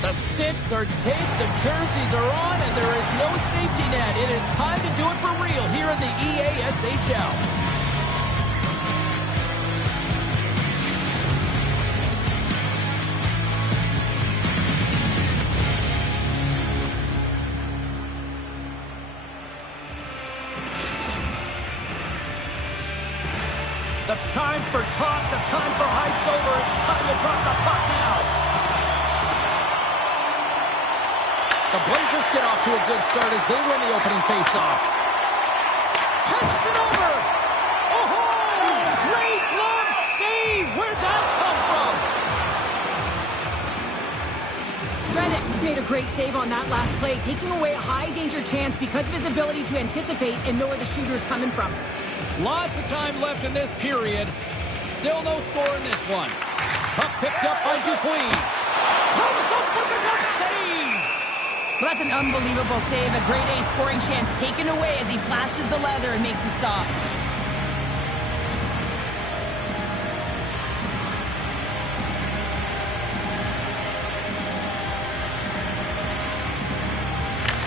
The sticks are taped, the jerseys are on, and there is no safety net. It is time to do it for real here in the EASHL. The time for talk, the time for hype's over. It's time to drop the puck now. The Blazers get off to a good start as they win the opening faceoff. Passes it over. Oh, great glove save. Where'd that come from? Reddick's made a great save on that last play, taking away a high-danger chance because of his ability to anticipate and know where the shooter is coming from. Lots of time left in this period. Still no score in this one. Puck picked up by Dupuis. Comes up with a good save. Well, that's an unbelievable save. A grade A scoring chance taken away as he flashes the leather and makes the stop.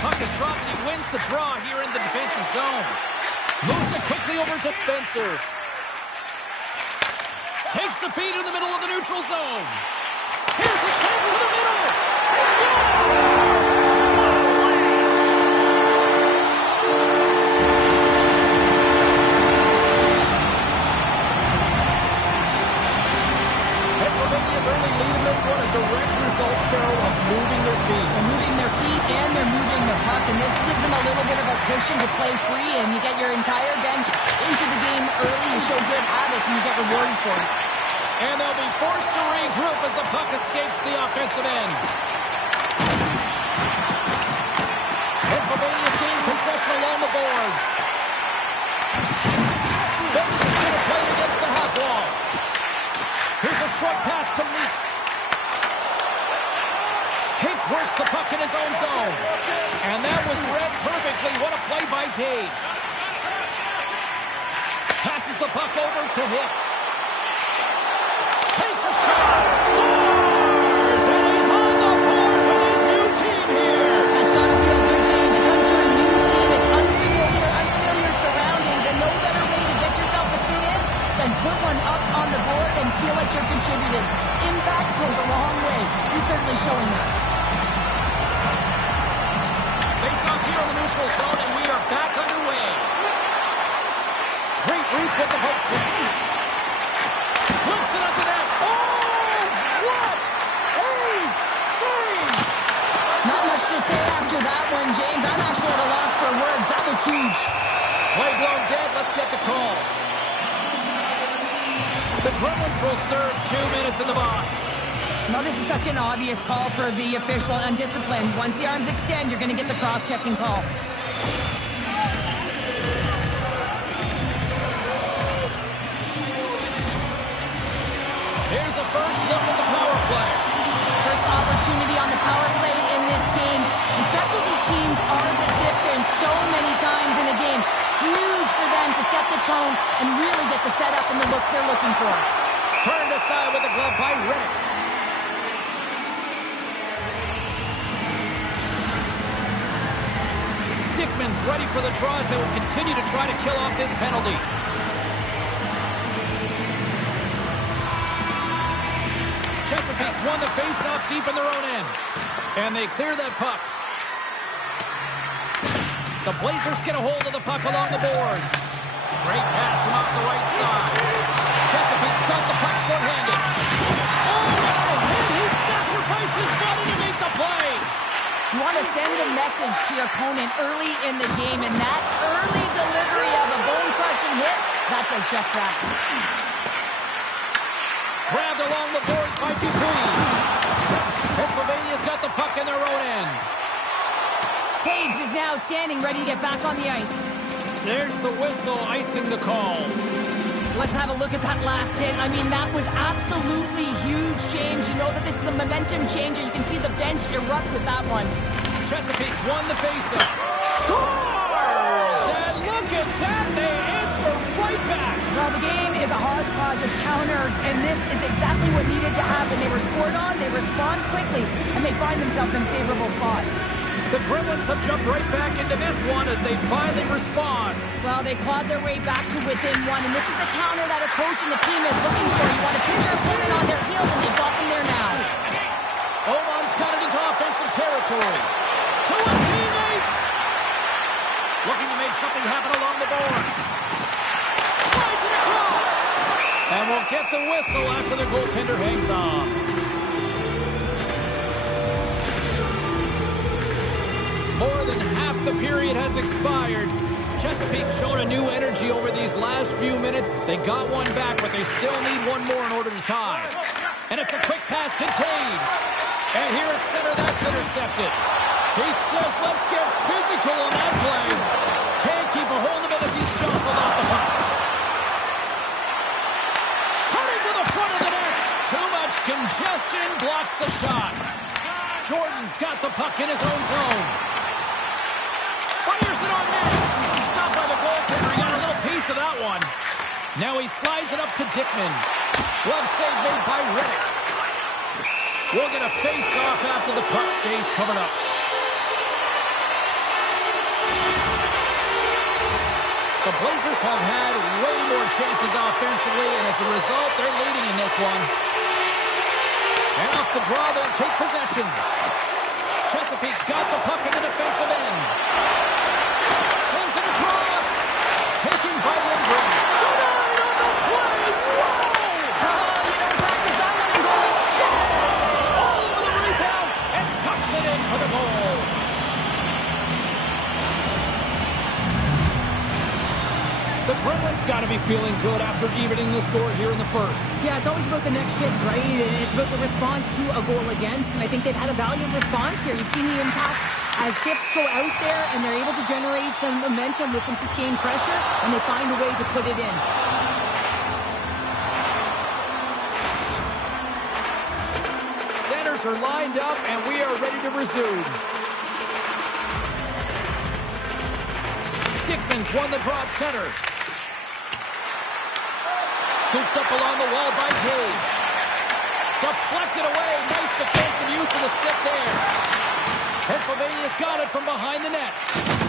Puck is dropped and he wins the draw here in the defensive zone. Moves it quickly over to Spencer. Takes the feed in the middle of the neutral zone. Here's a chance to the middle. He scores! Pennsylvania's early lead in this one, a direct result, Cheryl, of moving their feet. They're moving their feet and they're moving the puck, and this gives them a little bit of a cushion to play free, and you get your entire bench into the game early, you show good habits, and you get rewarded for it. And they'll be forced to regroup as the puck escapes the offensive end. Pennsylvania's gained possession along the boards. Spencer's going to play it against the half wall. Here's a short pass to Leak. Hicks works the puck in his own zone. And that was read perfectly. What a play by Taves. Passes the puck over to Hicks. Takes a shot. Scores! And he's on the board with his new team here. That's got to feel good, James. You come to a new team. It's unfamiliar surroundings, and no better way to get yourself to fit in than put one up on the board and feel like you're contributing. Impact goes a long way. He's certainly showing that. Face off here in the neutral zone, and we are back underway. Great reach with the poke check. Flips it up to net. Oh, what a save! Not much to say after that one, James. I'm actually at a loss for words. That was huge. Play blown dead. Let's get the call. The Bruins will serve 2 minutes in the box. No, this is such an obvious call for the official, undisciplined. Once the arms extend, you're going to get the cross-checking call. Here's the first look at the power play. First opportunity on the power play in this game. And specialty teams are the difference so many times in a game. Huge for them to set the tone and really get the setup and the looks they're looking for. Turned aside with a glove by Reddick. Dickman's ready for the draw as they will continue to try to kill off this penalty. Chesapeake's won the face-off deep in their own end. And they clear that puck. The Blazers get a hold of the puck along the boards. Great pass from off the right side. Chesapeake's got the puck short-handed. Oh, what a hit! He sacrificed his body to make the play. You want to send a message to your opponent early in the game, and that early delivery of a bone-crushing hit, that does just that. Grabbed along the boards by Dupuis. Pennsylvania's got the puck in their own end. Taves is now standing ready to get back on the ice. There's the whistle icing the call. Let's have a look at that last hit. I mean, that was absolutely huge, James. You know that this is a momentum changer. You can see the bench erupt with that one. Chesapeake's won the faceoff. Scores! And look at that. They answer right back. Well, the game is a hodgepodge of counters, and this is exactly what needed to happen. They were scored on, they respond quickly, and they find themselves in a favorable spot. The Gremlins have jumped right back into this one as they finally respond. Well, they clawed their way back to within one, and this is the counter that a coach and the team is looking for. You want to put your opponent on their heels, and they've got them there now. Oman's got it into offensive territory. To his teammate. Looking to make something happen along the boards. Slides it across. And we'll get the whistle after the goaltender hangs on. More than half the period has expired. Chesapeake's shown a new energy over these last few minutes. They got one back, but they still need one more in order to tie. And it's a quick pass to Taves. And here at center, that's intercepted. He says, let's get physical on that play. Can't keep a hold of it as he's jostled off the puck. Turning to the front of the net. Too much congestion blocks the shot. Jordan's got the puck in his own zone. Fires it on net. Stopped by the goaltender. He got a little piece of that one. Now he slides it up to Dickman. Glove save made by Reddick. We'll get a face-off after the puck stays covered up. The Blazers have had way more chances offensively, and as a result, they're leading in this one. And off the draw, they'll take possession. Chesapeake's got the puck in the defensive end. Sends it across. Taken by Lindgren. Denied on the play. Whoa! You don't practice that one in goal. Stands all over the rebound and tucks it in for the goal. The Gremlins got to be feeling good after evening the score here in the first. Yeah, it's always about the next shift, right? It's about the response to a goal against, and I think they've had a valiant response here. You've seen the impact as shifts go out there, and they're able to generate some momentum with some sustained pressure, and they find a way to put it in. Centers are lined up, and we are ready to resume. Dickman's won the draw at center. Scooped up along the wall by Taves. Deflected away. Nice defensive use of the stick there. Pennsylvania's got it from behind the net.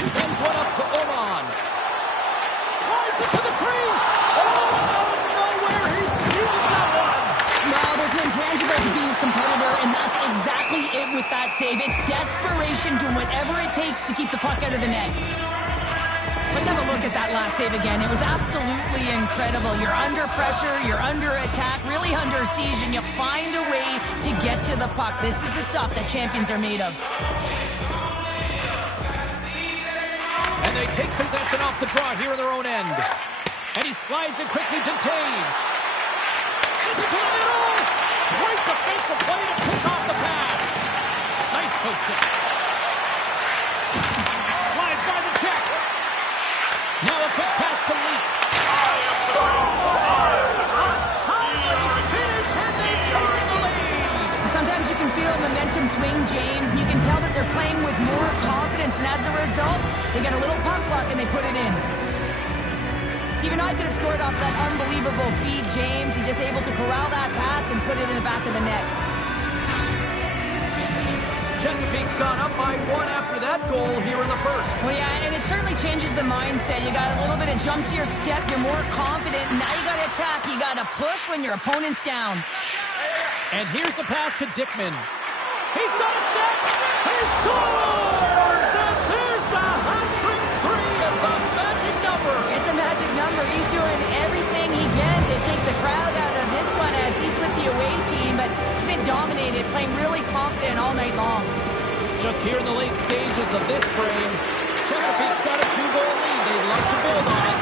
Sends one up to Oman. Drives it to the crease. Oh, out of nowhere, he steals that one. No, there's an intangible to being a competitor, and that's exactly it with that save. It's desperation, doing whatever it takes to keep the puck out of the net. Let's have a look at that last save again. It was absolutely incredible. You're under pressure, you're under attack, really under siege, and you find a way to get to the puck. This is the stuff that champions are made of. And they take possession off the draw here in their own end. And he slides it quickly to Taves. Sends it to the middle. Great defensive play to pick off the pass. Nice poke check. Slides by the check. Now a quick pass to Leak. Scores! A timely finish, and they've taken the lead. Sometimes you can feel momentum swing, James, and you can tell that they're playing with more confidence, and as a result, they get a little puck luck and they put it in. Even I could have scored off that unbelievable feed, James. He's just able to corral that pass and put it in the back of the net. Chesapeake's gone up by one after that goal here in the first. Well, yeah, and it certainly changes the mindset. You got a little bit of jump to your step. You're more confident. Now you got to attack. You got to push when your opponent's down. And here's the pass to Dickman. He's got a step. He scores! And there's the hat-trick three as the magic number. It's a magic number. He's doing everything he can to take the crowd out of this one as he's with the away team, but he's been dominated, playing really confident all night long. Just here in the late stages of this frame, Chesapeake's got a 2-goal lead. They'd love to build on it.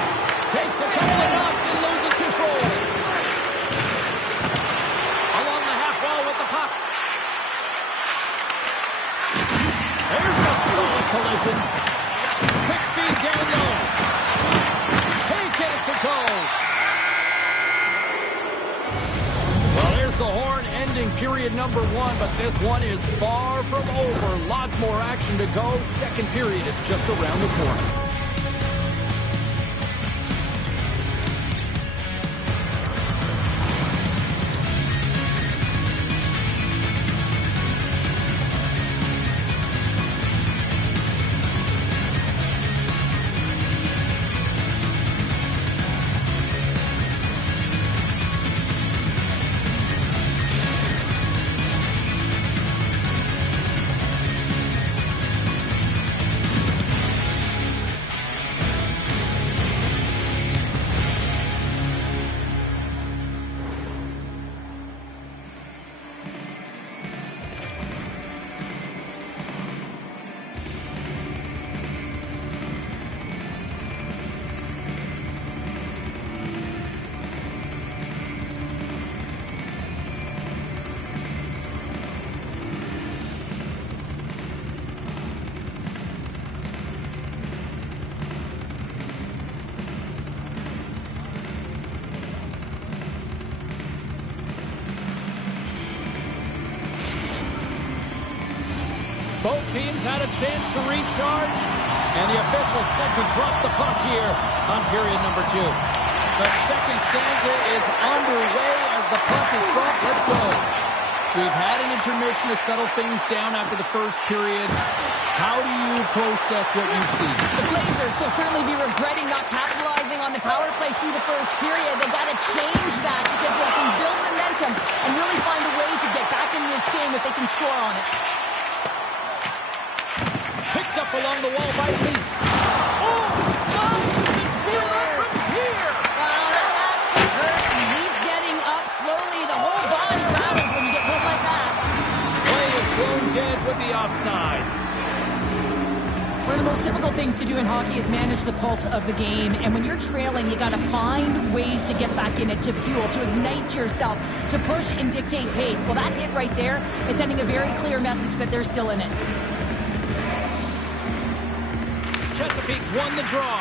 Takes a couple of knocks and loses control. Along the half wall with the puck. There's a solid collision. Quick feed down low. Can't get it to go. Well, there's the horn ending period number 1, but this one is far from over. Lots more action to go. Second period is just around the corner. Both teams had a chance to recharge, and the official set to drop the puck here on period number 2. The second stanza is underway as the puck is dropped. Let's go. We've had an intermission to settle things down after the first period. How do you process what you've seen? The Blazers will certainly be regretting not capitalizing on the power play through the first period. They've got to change that because they can build momentum and really find a way to get back in this game if they can score on it. Picked up along the wall by Lee. Oh, no! It's feel up from here! Well, that has to hurt, and he's getting up slowly. The whole body rattles when you get hit like that. Play is blown dead with the offside. One of the most difficult things to do in hockey is manage the pulse of the game. And when you're trailing, you got to find ways to get back in it, to fuel, to ignite yourself, to push and dictate pace. Well, that hit right there is sending a very clear message that they're still in it. Chesapeake's won the draw.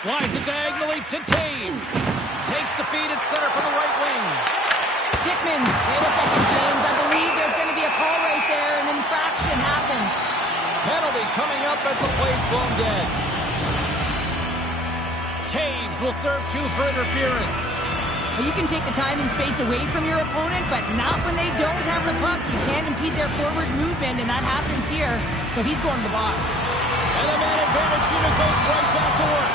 Slides it diagonally to Taves. Takes the feed at center from the right wing. Dickman, wait a second, James. I believe there's going to be a call right there. An infraction happens. Penalty coming up as the play's blown dead. Taves will serve 2 for interference. Well, you can take the time and space away from your opponent, but not when they don't have the puck. You can't impede their forward movement, and that happens here. So he's going to the box. And the man advantage unit goes right back to work.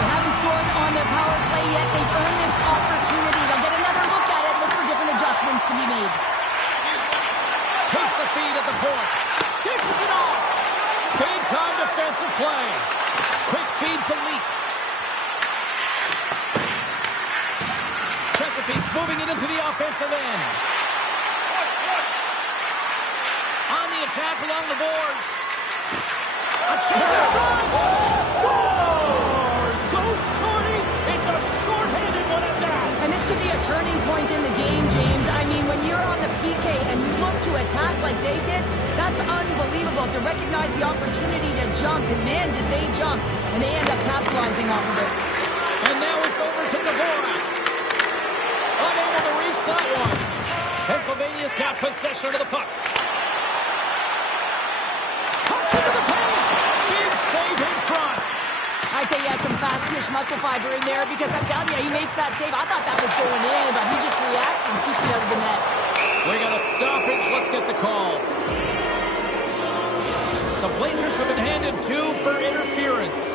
They haven't scored on their power play yet. They've earned this opportunity. They'll get another look at it, look for different adjustments to be made. Takes the feed at the point. Dishes it off. Big time defensive play. Quick feed to Leak. Chesapeake's moving it into the offensive end. On the attack along the boards. A chance at shot! Scores! Go Shorty! It's a short-handed one at that. And this could be a turning point in the game, James. I mean, when you're on the PK and you look to attack like they did, that's unbelievable to recognize the opportunity to jump. And man, did they jump. And they end up capitalizing off of it. And now it's over to Dvorak. Unable to reach that one. Pennsylvania's got possession of the puck. Cuts into the paint. Big save in front. I'd say he has some fast twitch muscle fiber in there because I'm telling you, he makes that save. I thought that was going in, but he just reacts and keeps it out of the net. We got a stoppage. Let's get the call. The Blazers have been handed 2 for interference.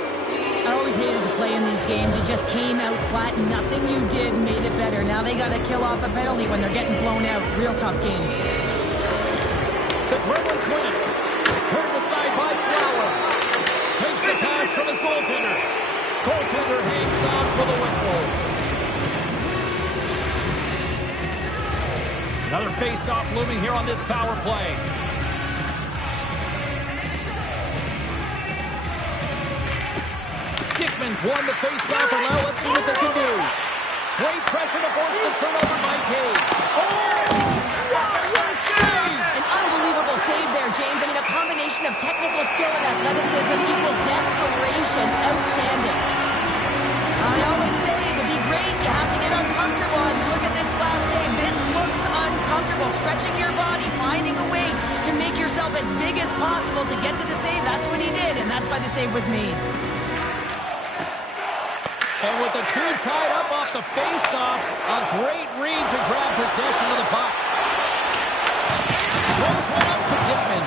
I always hated to play in these games. It just came out flat. Nothing you did made it better. Now they got to kill off a penalty when they're getting blown out. Real tough game. The Bruins win it. Turned aside by Flower. Takes the pass from his goaltender. Goaltender hangs on for the whistle. Another face-off looming here on this power play. Dickman's won the face-off, and now let's see what they can do. Great pressure to force the turnover by Taves. Oh! Wow, what a save! An unbelievable save there, James. I mean, a combination of technical skill and athleticism equals desperation. Outstanding. I always say, to be great, you have to get uncomfortable. And look at this last save. This looks uncomfortable. Stretching your body, finding a way to make yourself as big as possible to get to the save. That's what he did, and that's why the save was made. And with the 2 tied up off the face-off, a great read to grab possession of the puck. Throws one up to Dickman.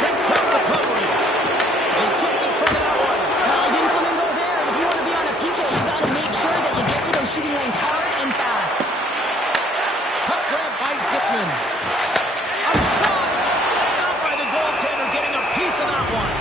Tricks up the coverage. He gets in front of that one. Well, he didn't come and go there. And if you want to be on a PK, you got to make sure that you get to those shooting lanes hard and fast. Puck grab by Dickman. A shot. Stopped by the goaltender, getting a piece of that one.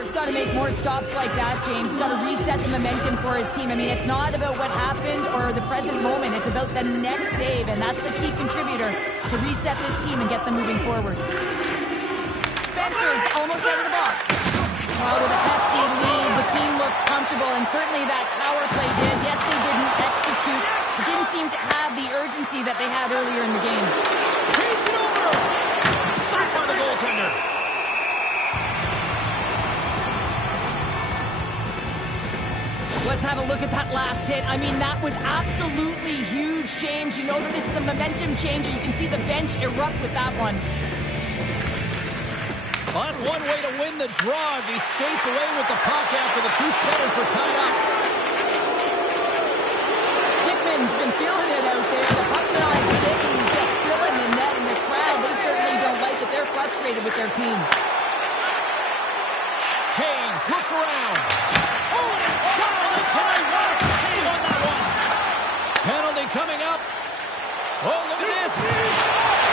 Flowers got to make more stops like that, James. Got to reset the momentum for his team. I mean, it's not about what happened or the present moment. It's about the next save, and that's the key contributor to reset this team and get them moving forward. Spencer's almost out of the box. Wow, with a hefty lead, the team looks comfortable, and certainly that power play did. Yes, they didn't execute. It didn't seem to have the urgency that they had earlier in the game. Beats it over. Stopped by the goaltender. Let's have a look at that last hit. I mean, that was absolutely huge, James. You know that this is a momentum changer. You can see the bench erupt with that one. Well, that's one way to win the draw as he skates away with the puck after the two centers were tied up. Dickman's been feeling it out there. The puck's been on his stick, and he's just filling the net. And the crowd, they certainly don't like it. They're frustrated with their team. Taves looks around. Oh, and it's down in time. What a save on that one. Penalty coming up. Oh, look at this.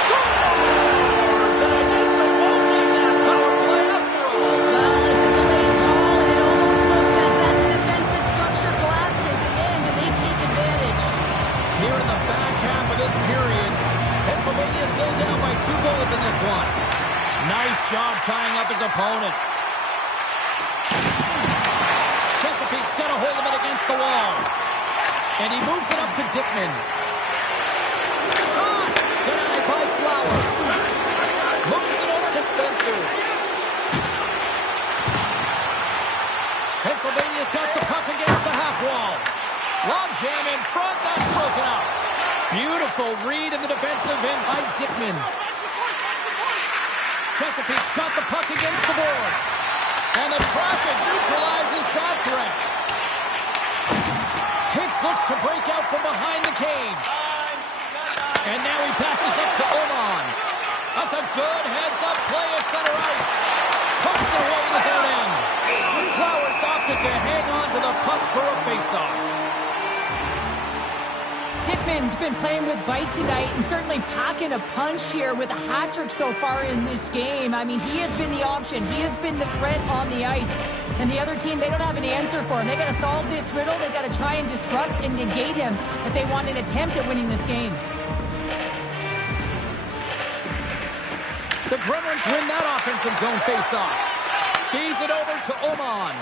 Scores! And I guess they won't need that power play after all. Well, it's a delayed call, and it almost looks as that the defensive structure collapses. And they take advantage. Here in the back half of this period, Pennsylvania is still down by 2 goals in this one. Nice job tying up his opponent. Chesapeake's got a hold of it against the wall. And he moves it up to Dickman. Shot! Denied by Flower. Moves it over to Spencer. Pennsylvania's got the puck against the half wall. Long jam in front, that's broken up. Beautiful read in the defensive end by Dickman. Chesapeake's got the puck against the boards. And the traffic neutralizes that threat. Hicks looks to break out from behind the cage. And now he passes up to Oman. That's a good heads-up play at center ice. Pucks it away in his own end. Flowers opted to hang on to the puck for a face-off. Dickman's been playing with bite tonight and certainly packing a punch here with a hat trick so far in this game. I mean, he has been the option. He has been the threat on the ice. And the other team, they don't have an answer for him. They got to solve this riddle. They got to try and disrupt and negate him if they want an attempt at winning this game. The Gremlins win that offensive zone face-off. Feeds it over to Oman.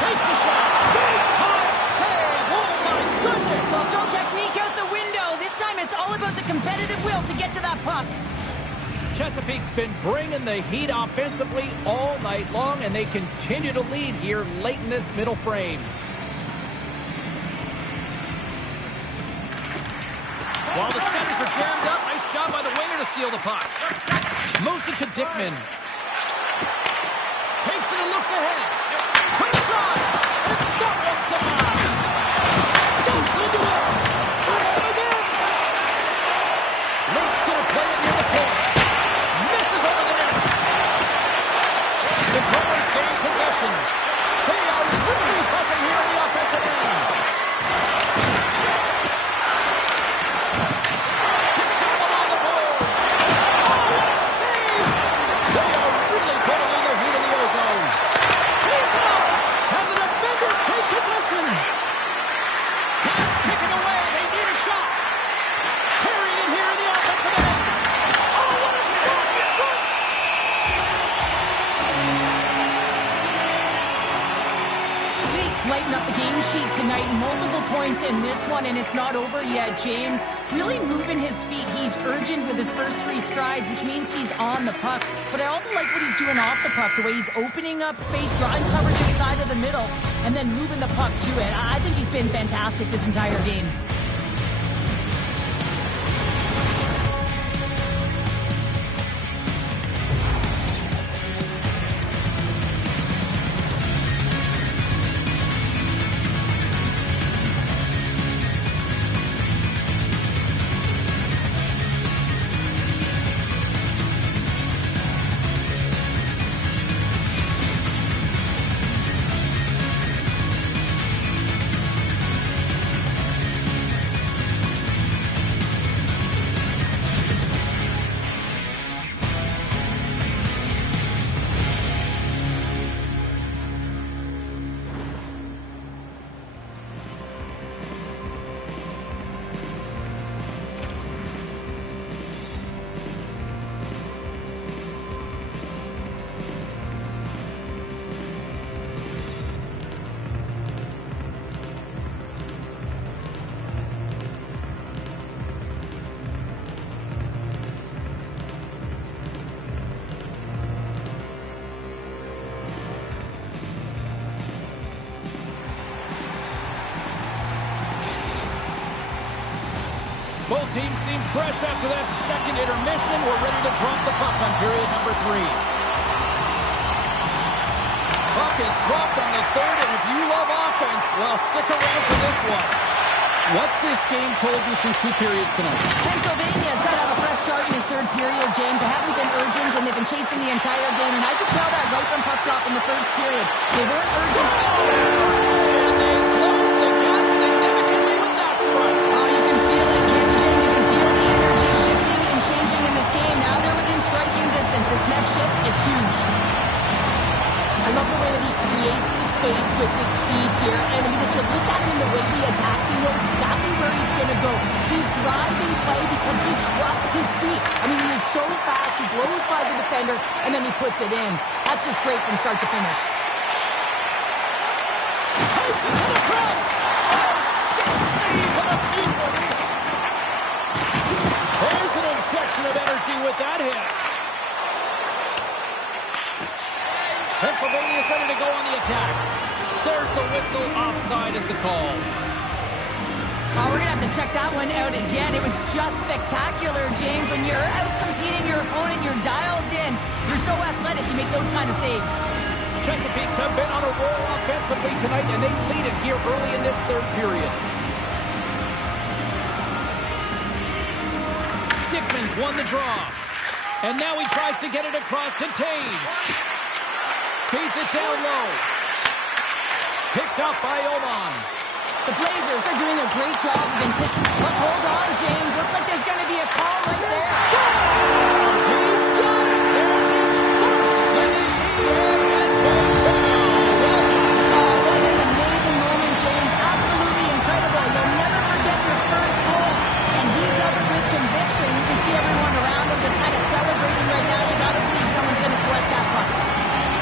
Takes a shot. Big time save. Oh, my goodness. Well, throw technique out the window. This time it's all about the competitive will to get to that puck. Chesapeake's been bringing the heat offensively all night long, and they continue to lead here late in this middle frame. While the centers are jammed up, nice job by the winger to steal the puck. Moves it to Dickman. Takes it and looks ahead. Quick shot! And that one's denied. Stumps into it. Stumps him again. Luke's going to play it near the point. Misses over the net. The Gremlins gain possession. They are really pressing here in the offensive end. Lighten up the game sheet tonight. Multiple points in this one, and it's not over yet. James really moving his feet. He's urgent with his first 3 strides, which means he's on the puck. But I also like what he's doing off the puck, the way he's opening up space, drawing coverage inside of the middle, and then moving the puck to it. I think he's been fantastic this entire game. teams seem fresh after that second intermission. We're ready to drop the puck on period number 3. Puck is dropped on the third, and if you love offense, well, stick around for this one. What's this game told you through 2 periods tonight? Pennsylvania's got to have a fresh start in this third period, James. They haven't been urgent, and they've been chasing the entire game, and I could tell that right from puck drop in the first period. They weren't urgent. And they close the gap significantly with that strike. Oh, you can feel it, can't you, James? You can feel the energy shifting and changing in this game. Now they're within striking distance. This next shift, it's huge. I love the way that he creates the space with his speed here. And I mean, if you look at him in the way he attacks, he knows exactly where he's going to go. He's driving play because he trusts his feet. I mean, he is so fast. He blows by the defender, and then he puts it in. That's just great from start to finish. Tyson to the front. Oh, stick save from a beautiful. There's an injection of energy with that hit. Pennsylvania's ready to go on the attack. There's the whistle. Offside is the call. Oh, we're going to have to check that one out again. It was just spectacular, James. When you're out competing your opponent, you're dialed in. You're so athletic, you make those kind of saves. Chesapeakes have been on a roll offensively tonight, and they lead it here early in this third period. Dickman's won the draw. And now he tries to get it across to Taves. Feeds it down low. Picked up by Oman. The Blazers are doing a great job of anticipating. But hold on, James. Looks like there's going to be a call right there. He's done it. There's his first in the EASHL. Oh, what an amazing moment, James. Absolutely incredible. You'll never forget your first goal. And he does it with conviction. You can see everyone around him just kind of celebrating right now. You got to believe someone's going to collect that puck.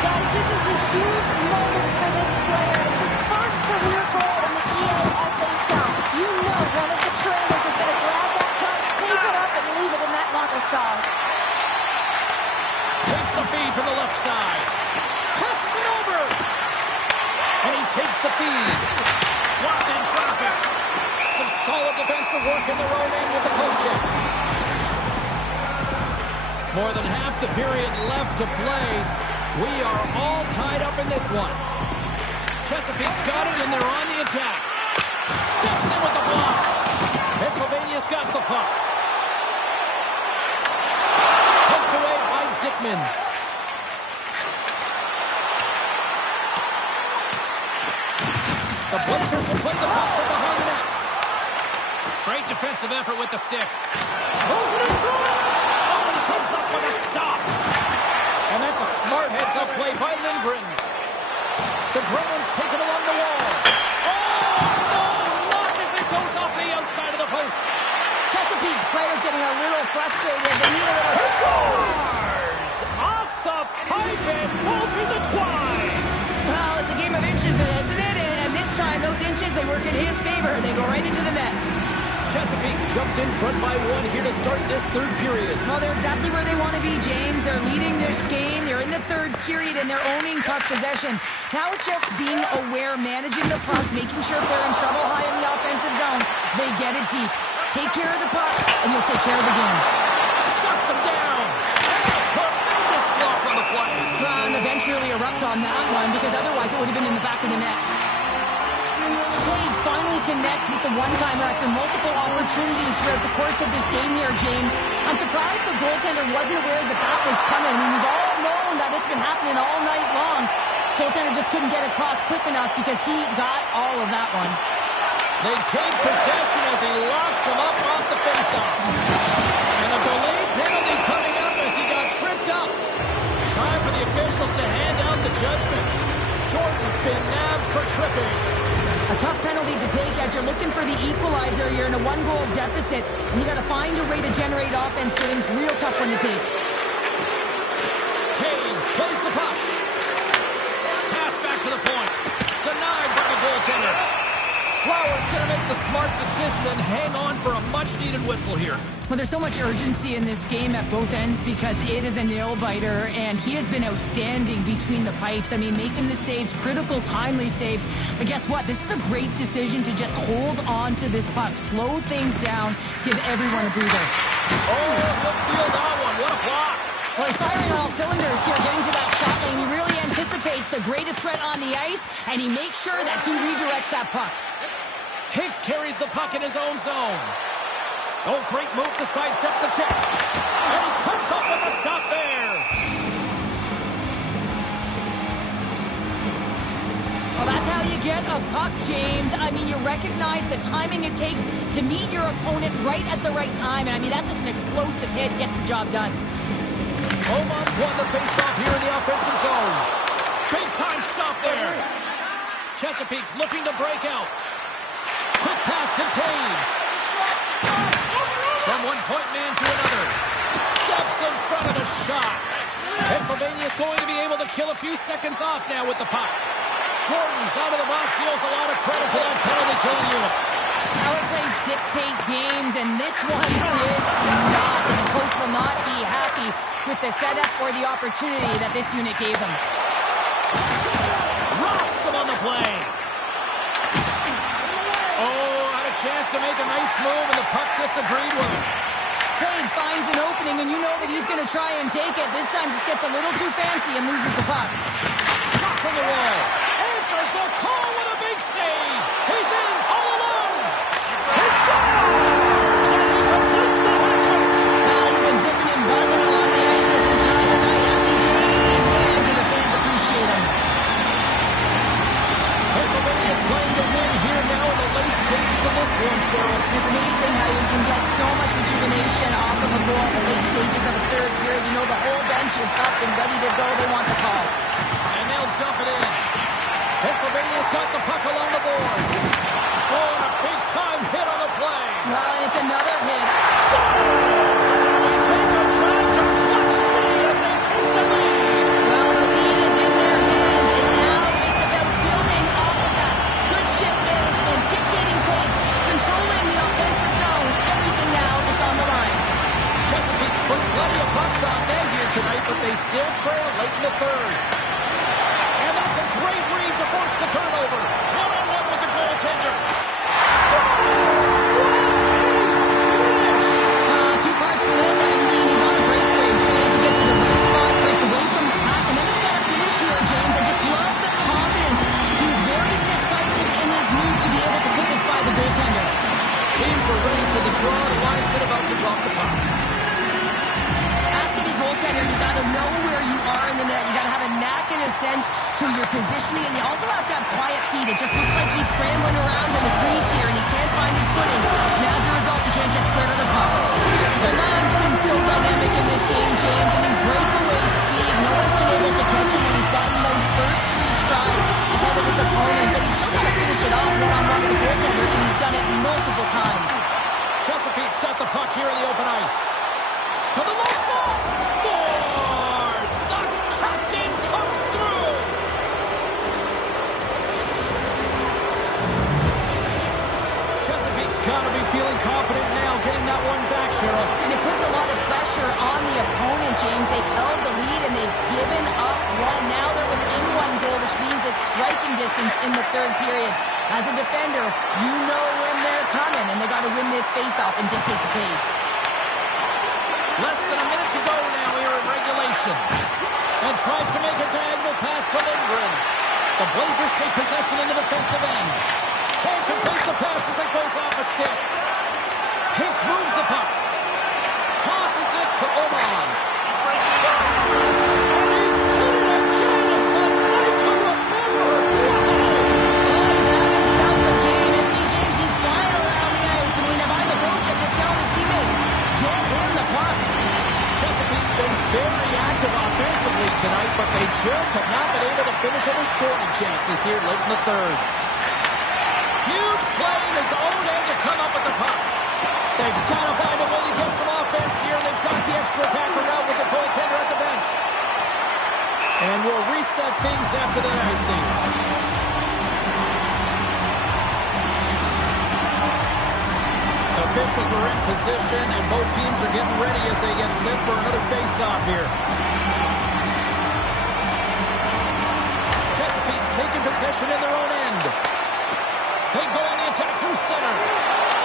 Guys, this is a huge moment for this player. It's his first career goal in the EASHL. You know one of the trainers is going to grab that puck, take it up, and leave it in that locker stall. Takes the feed from the left side. Passes it over. And he takes the feed. Blocked in traffic. Some solid defensive work in their own end with the poke check. More than half the period left to play. We are all tied up in this one. Chesapeake's got it, and they're on the attack. Steps in with the block. Pennsylvania's got the puck. Poked away by Dickman. The Blazers will play the puck from behind the net. Great defensive effort with the stick. Throws it in front. Oh, and he comes up with a stop. And that's a smart heads-up play by Lindgren. The Bruins take it along the wall. Oh, no! Lock as it goes off the outside of the post. Chesapeake's players getting a little frustrated. They need a little... He scores! Off the pipe and bulging the twine. Well, it's a game of inches, isn't it? And this time, those inches, they work in his favor. They go right into the net. Chesapeake's jumped in front by 1 here to start this third period. Well, they're exactly where they want to be, James. They're leading this game. They're in the third period, and they're owning puck possession. Now it's just being aware, managing the puck, making sure if they're in trouble high in the offensive zone, they get it deep. Take care of the puck, and you'll take care of the game. Shuts him down. Tremendous block on the play. Well, and the bench really erupts on that one, because otherwise it would have been in the back of the net. Taves finally connects with the one-timer after multiple opportunities throughout the course of this game here, James. I'm surprised the goaltender wasn't aware that that was coming. I mean, we've all known that it's been happening all night long. Goaltender just couldn't get across quick enough because he got all of that one. They take possession as he locks him up off the faceoff. And a delayed penalty coming up as he got tripped up. Time for the officials to hand out the judgment. Jordan's been nabbed for tripping. A tough penalty to take as you're looking for the equalizer. You're in a one-goal deficit, and you got to find a way to generate offense, James. Real tough one to take. Taves plays the puck. Pass back to the point. Denied by the goaltender. Flowers going to make the smart decision and hang on for a much-needed whistle here. Well, there's so much urgency in this game at both ends because it is a nail-biter, and he has been outstanding between the pipes. I mean, making the saves, critical, timely saves. But guess what? This is a great decision to just hold on to this puck, slow things down, give everyone a breather. Oh, he'll feel that one. What a block. Well, he's firing on all cylinders here, getting to that shot lane. He really anticipates the greatest threat on the ice, and he makes sure that he redirects that puck. Hicks carries the puck in his own zone. Oh, great move to sidestep the check. And he comes up with a stop there. Well, that's how you get a puck, James. I mean, you recognize the timing it takes to meet your opponent right at the right time. And I mean, that's just an explosive hit, gets the job done. Oman's won the faceoff here in the offensive zone. Big time stop there. Chesapeake's looking to break out. Quick pass to Taves. From one point man to another. Steps in front of the shot. Pennsylvania's going to be able to kill a few seconds off now with the puck. Jordan's out of the box. He owes a lot of credit to that penalty-killing unit. Power plays dictate games, and this one did not. And the coach will not be happy with the setup or the opportunity that this unit gave them. Rocks him on the play. Oh, had a chance to make a nice move, and the puck disagreed with him. Taves finds an opening, and you know that he's going to try and take it. This time just gets a little too fancy and loses the puck. Shot from the wall. Answers the call with a big save. He's in all alone. He scores! And he completes the hat-trick. Well, he's been zipping and buzzing along the ice this entire night, hasn't he, James? And man, do the fans appreciate him. Pennsylvania's playing to win here now in the late stages of this one, Cheryl. It's amazing how you can get so much rejuvenation off of a goal in the late stages of a third period. You know the whole bench is up and ready to go. They want the call. And they'll dump it in. Pennsylvania's got the puck along the boards. Oh, and a big-time hit on the play. Well, and it's another hit. Scores! And we take a drive to clutch C as they take the lead. Well, the lead is in their hands, and now it's about building off of that. Good shift management, dictating pace, controlling the offensive zone. Everything now is on the line. Chesapeake's put plenty of pucks on net here tonight, but they still trail late in the third. And that's a great read to force the turnover. One-on-one with the goaltender. Scores! What a finish! Two parts to this. I mean, he's on the breakaway, trying to get to the right spot, break away from the pack, and then he's got to finish here, James. I just love the confidence. He was very decisive in his move to be able to put this by the goaltender. Teams are ready for the draw. The line's been about to drop the puck. Ask any goaltender, you got to know where you are in the net. You got to have a knack and a sense to your positioning, and you also have to have quiet feet. It just looks like he's scrambling around in the crease here, and he can't find his footing. And as a result, he can't get square to the puck. The line's been so dynamic in this game, James. I mean, breakaway speed. No one's been able to catch him when he's gotten those first three strides ahead of his opponent, but he's still got to finish it off one-on-one with the goaltender, and he's done it multiple times. Chesapeake's got the puck here in the open ice. To the low slot. Scores! The captain comes through! Chesapeake's got to be feeling confident now, getting that one back, Cheryl. And it puts a lot of pressure on the opponent, James. They've held the lead and they've given up one. Now they're within one goal, which means it's striking distance in the third period. As a defender, you know when they're coming, and they got to win this faceoff and dictate the pace. Less than a minute to go now here in regulation. And tries to make a diagonal pass to Lindgren. The Blazers take possession in the defensive end. Can't complete the pass as it goes off a stick. Hicks moves the puck. Tosses it to Oman. Scores! And he did it again! It's a night to remember! Wow! Oh, he's having himself a game, isn't he, James? He's flying around the ice. I mean, if I'm the coach, I'm just telling his teammates, get him the puck. Chesapeake's been very active offensively tonight, but they just have not been able to finish any scoring chances here late in the third. Huge play in his own end to come up with the puck. They've got to find a way to get some offense here. They've got the extra attacker out with the goaltender at the bench. And we'll reset things after that icing. officials are in position, and both teams are getting ready as they get set for another face-off here. Chesapeake's taking possession in their own end. They go on the attack through center.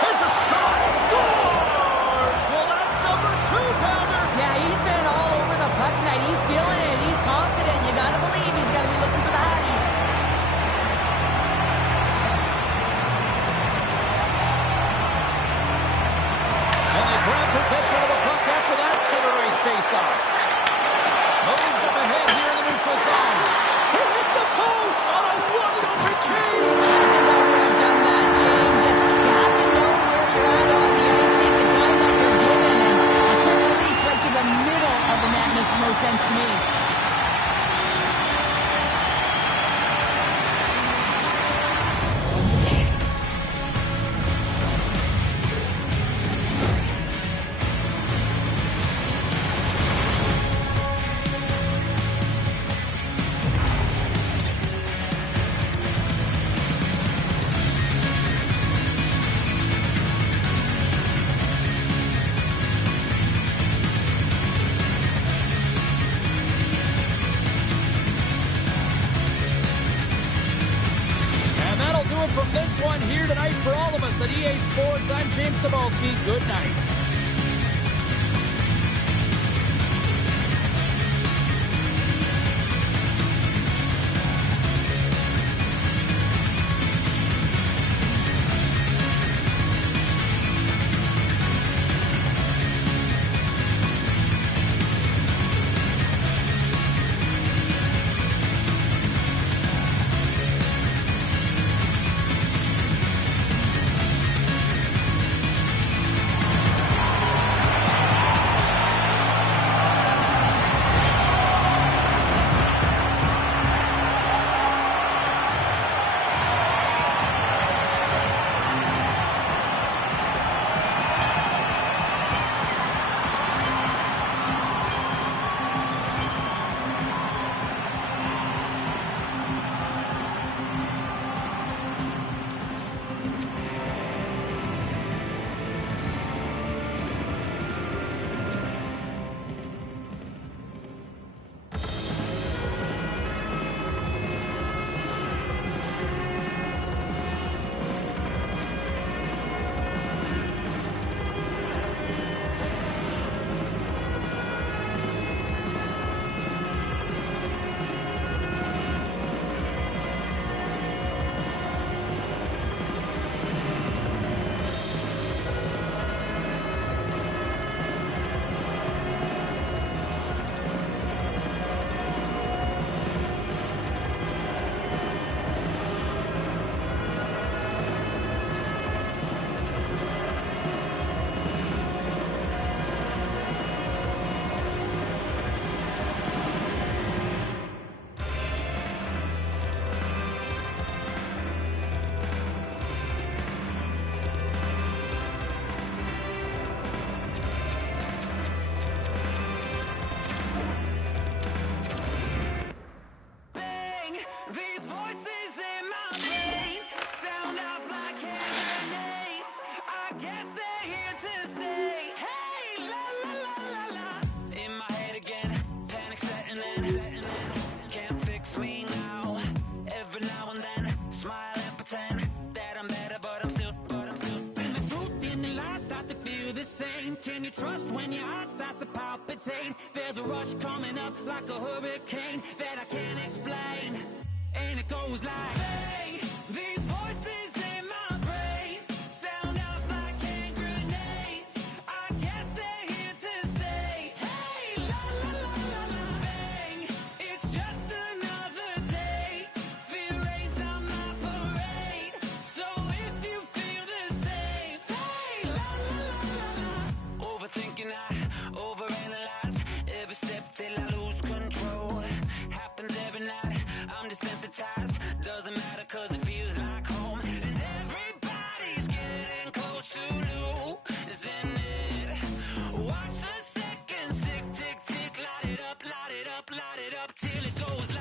There's a shot. Scores! Well, that's number 2, Pounder. Yeah, he's been all over the puck tonight. He's feeling it. He's confident. You got to believe he's got to be looking for the Hattie. And they grab possession of the puck after that center race face-off. Moved up ahead here in the neutral zone. He hits the post on a one-legged cage. I think I would have done that, James. Just, you have to know where you're at on the ice. Take the time that you're given. And a quick release right to the middle of the net makes the most sense to me. From this one here tonight for all of us at EA Sports, I'm James Cybulski. Good night. Can you trust when your heart starts to palpitate? There's a rush coming up like a hurricane that I can't explain. And it goes like, hey, these voices in my brain sound off like hand grenades. I guess they're here to stay. Hey, la la la la la, bang. It's just another day. Fear rains on my parade. So if you feel the same, say la la la la la. Overthinking, I overanalyze every step till I lose control. Happens every night, I'm desensitized. Doesn't matter cause it feels like home. And everybody's getting close to losing it. Watch the seconds tick, tick, tick. Light it up, light it up, light it up till it goes like